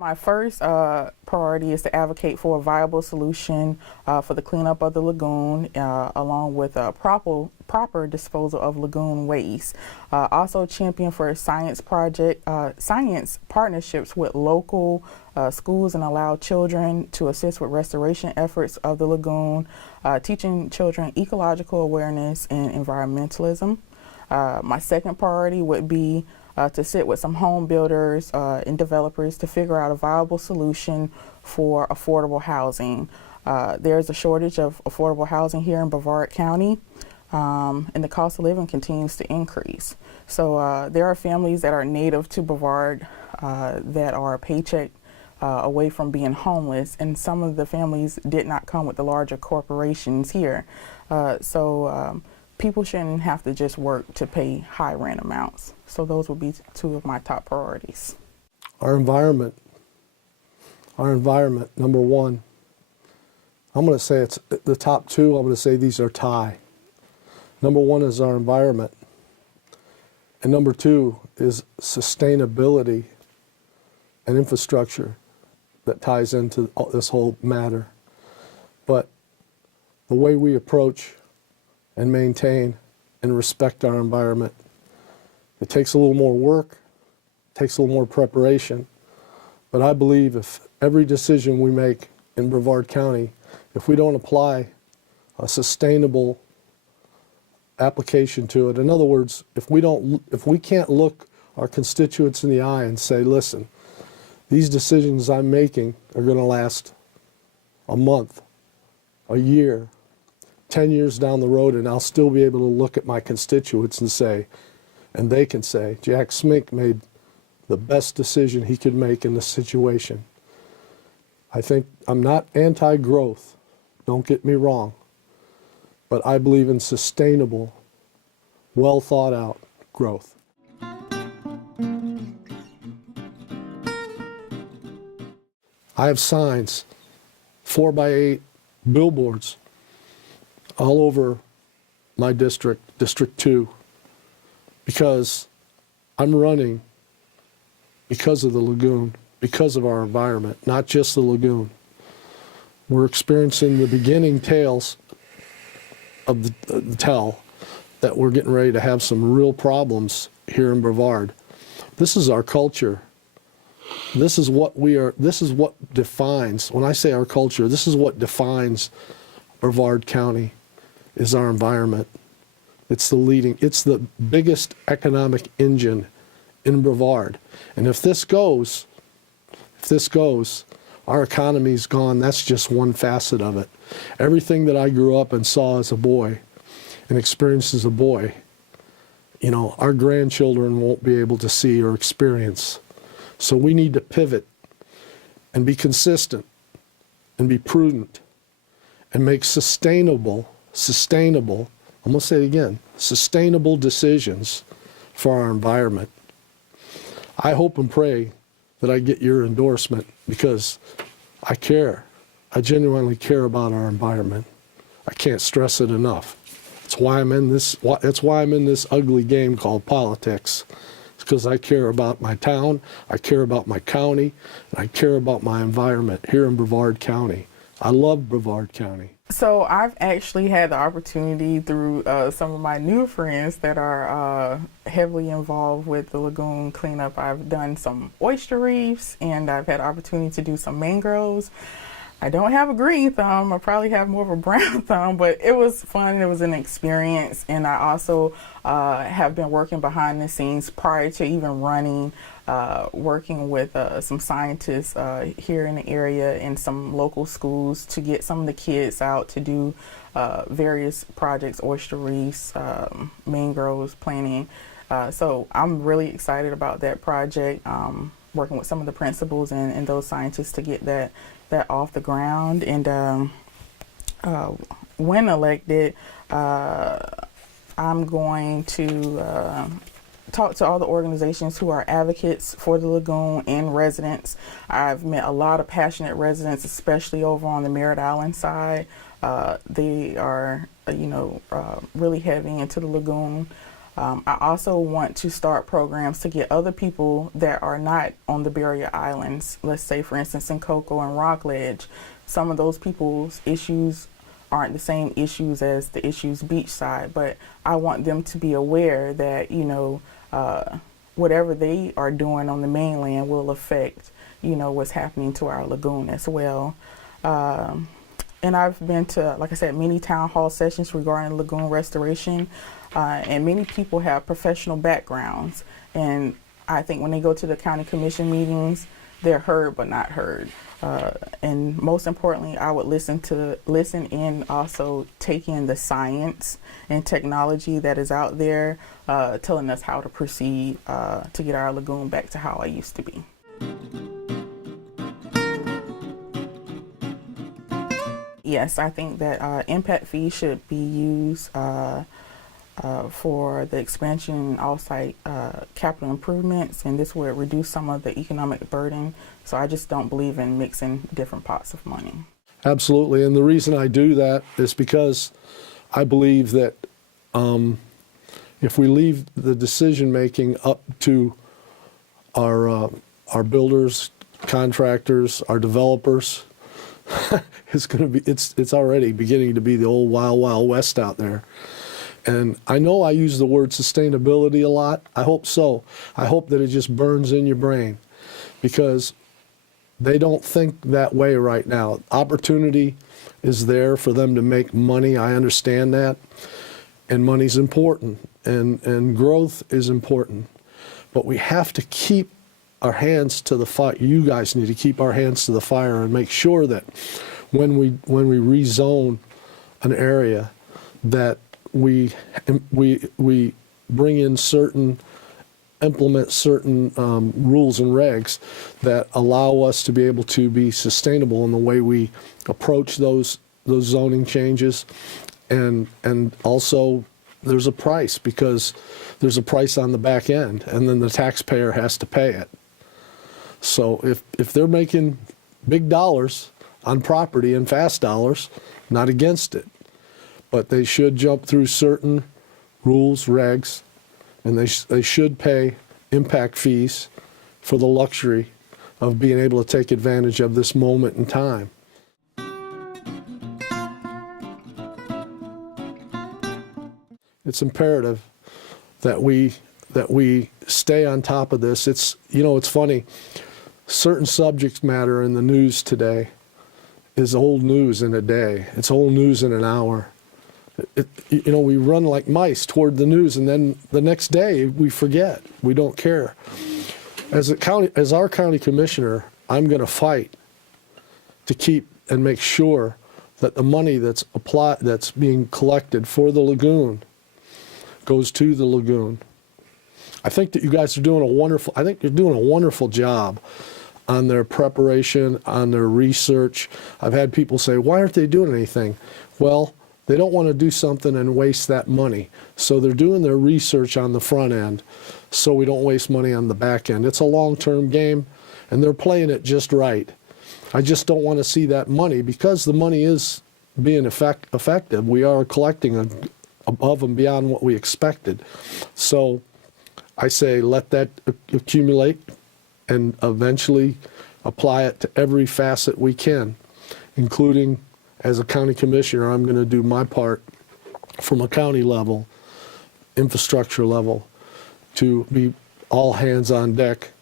My first priority is to advocate for a viable solution for the cleanup of the lagoon, along with proper disposal of lagoon waste. Also champion for science partnerships with local schools and allow children to assist with restoration efforts of the lagoon, teaching children ecological awareness and environmentalism. My second priority would be to sit with some home builders and developers to figure out a viable solution for affordable housing. There's a shortage of affordable housing here in Brevard County, and the cost of living continues to increase. So there are families that are native to Brevard that are a paycheck away from being homeless, and some of the families did not come with the larger corporations here. People shouldn't have to just work to pay high rent amounts. So those would be two of my top priorities. Our environment, number one. I'm going to say it's the top two. I'm going to say these are tie. Number one is our environment. And number two is sustainability and infrastructure that ties into this whole matter. But the way we approach and maintain and respect our environment, it takes a little more work, takes a little more preparation, but I believe if every decision we make in Brevard County, if we don't apply a sustainable application to it, in other words, if we can't look our constituents in the eye and say, listen, these decisions I'm making are going to last a month, a year, 10 years down the road, and I'll still be able to look at my constituents and say, and they can say, Jack Smink made the best decision he could make in this situation. I think I'm not anti-growth, don't get me wrong, but I believe in sustainable, well thought out growth. I have signs, 4x8 billboards all over my district, District 2, because I'm running because of the lagoon, because of our environment, not just the lagoon. We're experiencing the beginning tales of the tell that we're getting ready to have some real problems here in Brevard. This is our culture. This is what we are, this is what defines, when I say our culture, this is what defines Brevard County, is our environment. It's the biggest economic engine in Brevard. And if this goes, our economy's gone. That's just one facet of it. Everything that I grew up and saw as a boy and experienced as a boy, you know, our grandchildren won't be able to see or experience. So we need to pivot and be consistent and be prudent and make sustainable, I'm going to say it again, sustainable decisions for our environment. I hope and pray that I get your endorsement because I care. I genuinely care about our environment. I can't stress it enough. That's why I'm in this ugly game called politics. It's because I care about my town, I care about my county, and I care about my environment here in Brevard County. I love Brevard County. So I've actually had the opportunity through some of my new friends that are heavily involved with the lagoon cleanup. I've done some oyster reefs and I've had the opportunity to do some mangroves. I don't have a green thumb. I probably have more of a brown thumb, but it was fun. It was an experience. And I also have been working behind the scenes prior to even running, working with some scientists here in the area and some local schools to get some of the kids out to do various projects, oyster reefs, mangroves, planting. So I'm really excited about that project, working with some of the principals and those scientists to get that off the ground. And when elected, I'm going to talk to all the organizations who are advocates for the lagoon and residents. I've met a lot of passionate residents, especially over on the Merritt Island side. They are, really heavy into the lagoon I also want to start programs to get other people that are not on the barrier islands, let's say for instance in Cocoa and Rockledge, some of those people's issues aren't the same issues as the issues beachside, but I want them to be aware that, whatever they are doing on the mainland will affect, what's happening to our lagoon as well. And I've been to, like I said, many town hall sessions regarding lagoon restoration, and many people have professional backgrounds. And I think when they go to the county commission meetings, they're heard but not heard. And most importantly, I would listen and also take in the science and technology that is out there, telling us how to proceed to get our lagoon back to how it used to be. Yes, I think that impact fees should be used for the expansion and off-site capital improvements, and this would reduce some of the economic burden. So I just don't believe in mixing different pots of money. Absolutely, and the reason I do that is because I believe that if we leave the decision-making up to our builders, contractors, our developers, it's already beginning to be the old wild, wild west out there. And I know I use the word sustainability a lot. I hope so. I hope that it just burns in your brain, because they don't think that way right now. Opportunity is there for them to make money. I understand that. And money's important, and growth is important. But we have to keep our hands to the fire. You guys need to keep our hands to the fire and make sure that when we rezone an area, that we bring in implement certain rules and regs that allow us to be able to be sustainable in the way we approach those zoning changes. And also there's a price, because there's a price on the back end, and then the taxpayer has to pay it. So if they're making big dollars on property and fast dollars, not against it, but they should jump through certain rules, regs, and they should pay impact fees for the luxury of being able to take advantage of this moment in time. It's imperative that we stay on top of this. It's funny. Certain subject matter in the news today is old news in a day. It's old news in an hour. We run like mice toward the news, and then the next day we forget. We don't care. As our county commissioner, I'm going to fight to keep and make sure that the money that's being collected for the lagoon goes to the lagoon. I think that you guys are doing you're doing a wonderful job on their preparation, on their research. I've had people say, why aren't they doing anything? Well, they don't want to do something and waste that money. So they're doing their research on the front end so we don't waste money on the back end. It's a long-term game, and they're playing it just right. I just don't want to see that money, because the money is being effective. We are collecting above and beyond what we expected. So I say let that accumulate and eventually apply it to every facet we can, including, as a county commissioner, I'm going to do my part from a county level, infrastructure level, to be all hands on deck,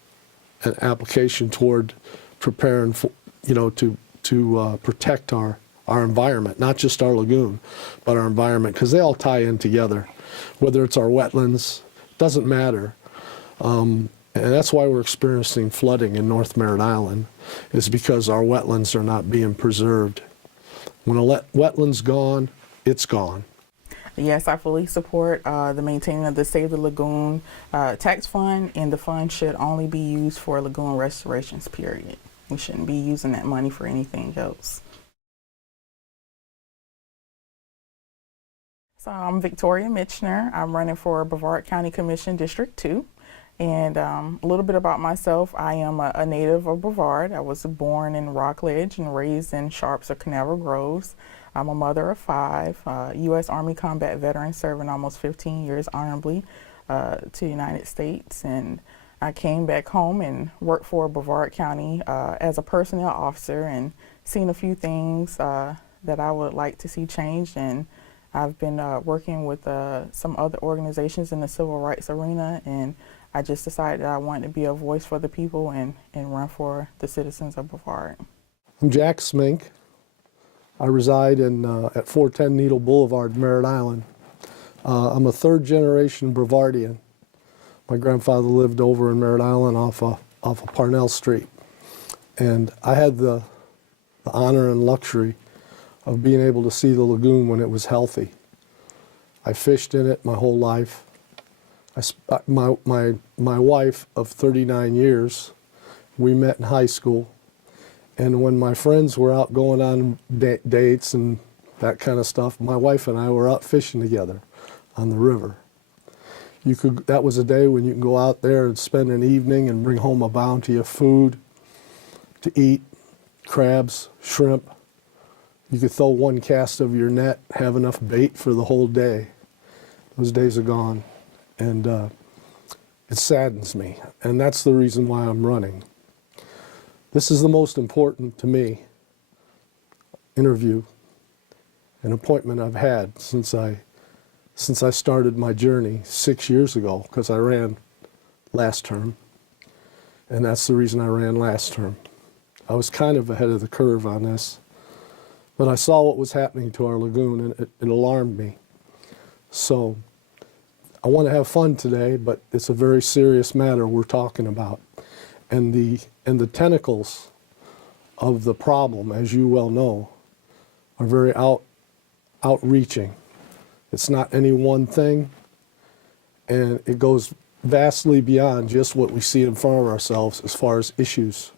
an application toward preparing for, to protect our environment, not just our lagoon, but our environment, because they all tie in together. Whether it's our wetlands, doesn't matter. And that's why we're experiencing flooding in North Merritt Island, is because our wetlands are not being preserved. When a wetland's gone, it's gone. Yes, I fully support the maintaining of the Save the Lagoon tax fund, and the fund should only be used for lagoon restorations, period. We shouldn't be using that money for anything else. So I'm Victoria Mitchner. I'm running for Brevard County Commission District 2. And a little bit about myself. I am a native of Brevard. I was born in Rockledge and raised in Sharps or Canaveral Groves. I'm a mother of 5, U.S. Army combat veteran serving almost 15 years honorably to the United States. And I came back home and worked for Brevard County as a personnel officer and seen a few things that I would like to see changed. And I've been working with some other organizations in the civil rights arena, and I just decided that I wanted to be a voice for the people and run for the citizens of Brevard. I'm Jack Smink. I reside at 410 Needle Boulevard, Merritt Island. I'm a third-generation Brevardian. My grandfather lived over in Merritt Island off of Parnell Street. And I had the honor and luxury of being able to see the lagoon when it was healthy. I fished in it my whole life. My wife of 39 years, we met in high school. And when my friends were out going on dates and that kind of stuff, my wife and I were out fishing together on the river. That was a day when you can go out there and spend an evening and bring home a bounty of food to eat, crabs, shrimp. You could throw one cast of your net, have enough bait for the whole day. Those days are gone, and it saddens me, and that's the reason why I'm running. This is the most important, to me, interview and appointment I've had since I started my journey 6 years ago, because I ran last term, and that's the reason I ran last term. I was kind of ahead of the curve on this, but I saw what was happening to our lagoon, and it alarmed me. So I want to have fun today, but it's a very serious matter we're talking about. And the tentacles of the problem, as you well know, are very outreaching. It's not any one thing, and it goes vastly beyond just what we see in front of ourselves as far as issues.